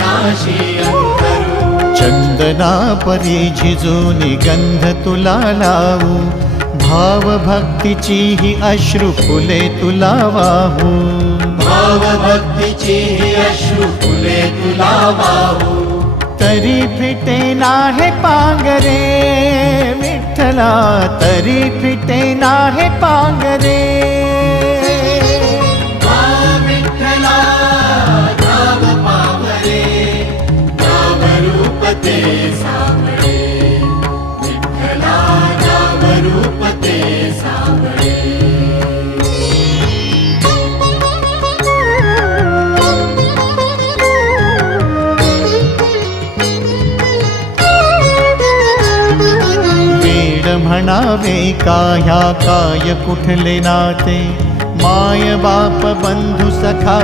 विनाशी अंतरू। चंदना परी झिजूनी गंध तुला लावू, भाव भक्तीची ही अश्रु फुले तुला वाहू। भाव भक्तीची ही अश्रु फुले तुला वाहू। तरी फिटे नाहे पांगरे विठ्ठला, तरी फिटे नाहे पांगरे। विठ्ठला नाम पावरे, नाम रूप ते सावळे। विठ्ठला नाम रूप ते सावळे। म्हणावे काह्या काय कुठले नाते, माय बाप बंधु सखा